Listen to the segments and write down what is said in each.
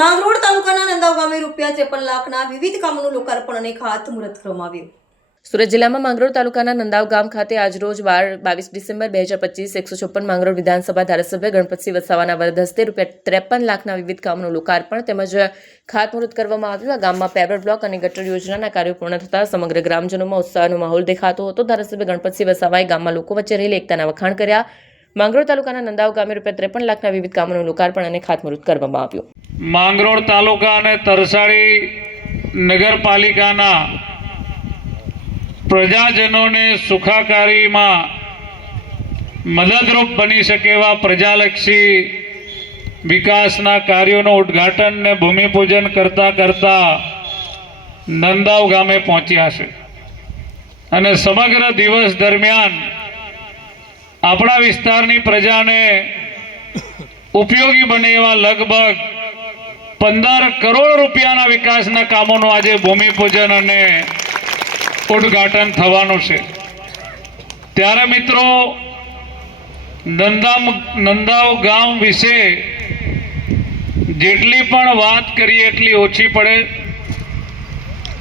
માંગરોળ તાલુકાના નંદાવ ગામે ₹53 લાખના વિવિધ કામોનું લોકાર્પણ અને ખાતમુહૂર્ત કરવામાં આવ્યું। સુરત જિલ્લામાં માંગરોળ તાલુકાના નંદાવ ગામ ખાતે આજરોજ 22 ડિસેમ્બર 2025 156 માંગરોળ વિધાનસભા ધારાસભ્ય ગણપતસિંહ વસાવાના વરદ હસ્તે ₹53 લાખના વિવિધ કામોનું લોકાર્પણ તેમજ ખાતમુહૂર્ત કરવામાં આવ્યું। આ ગામમાં પેવર બ્લોક અને ગટર યોજનાના કાર્યો પૂર્ણ થતા સમગ્ર ગ્રામજનોમાં ઉત્સાહનો માહોલ દેખાતો હતો। ધારાસભ્ય ગણપતસિંહ વસાવાએ ગામમાં લોકો વચ્ચે રહેલી એકતાના વખાણ કર્યા। માંગરોળ તાલુકાના નંદાવ ગામે ₹53 લાખના વિવિધ કામોનું લોકાર્પણ અને ખાતમુહૂર્ત કરવામાં આવ્યું। માંગરોળ તાલુકા અને તરસાડી નગરપાલિકાના પ્રજાજનોને સુખાકારીમાં મદદરૂપ બની શકે એવા પ્રજાલક્ષી વિકાસના કાર્યોનું ઉદ્ઘાટન ને ભૂમિપૂજન કરતા નંદાવ ગામે પહોંચ્યા છે અને સમગ્ર દિવસ દરમિયાન આપણા વિસ્તારની પ્રજાને ઉપયોગી બને એવા લગભગ 15 કરોડ રૂપિયાના વિકાસના કામોનું આજે ભૂમિપૂજન અને ઉદ્ઘાટન થવાનું છે। ત્યારે મિત્રો નંદાવ ગામ વિશે જેટલી પણ વાત કરીએ એટલી ઓછી પડે,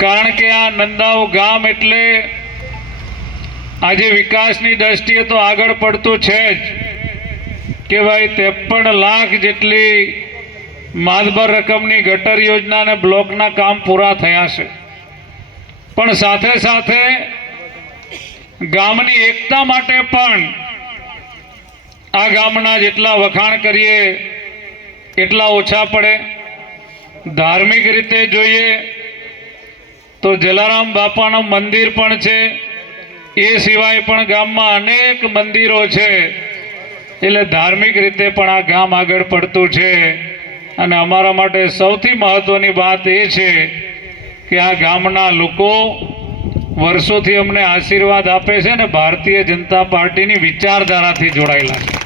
કારણ કે આ નંદાવ ગામ એટલે આજે વિકાસની દ્રષ્ટિએ તો આગળ પડતું છે જ કે ભાઈ 53 લાખ જેટલી માતબર રકમની ગટર યોજના અને બ્લોકના કામ પૂરા થયા છે, પણ સાથે સાથે ગામની એકતા માટે પણ આ ગામના જેટલા વખાણ કરીએ એટલા ઓછા પડે। ધાર્મિક રીતે જોઈએ તો જલારામ બાપાનું મંદિર પણ છે, એ સિવાય પણ ગામમાં અનેક મંદિરો છે, એટલે ધાર્મિક રીતે પણ આ ગામ આગળ પડતું છે। અને અમારા માટે સૌથી મહત્વની વાત એ છે કે આ ગામના લોકો વર્ષોથી અમને આશીર્વાદ આપે છે ને ભારતીય જનતા પાર્ટીની વિચારધારાથી જોડાયેલા છે।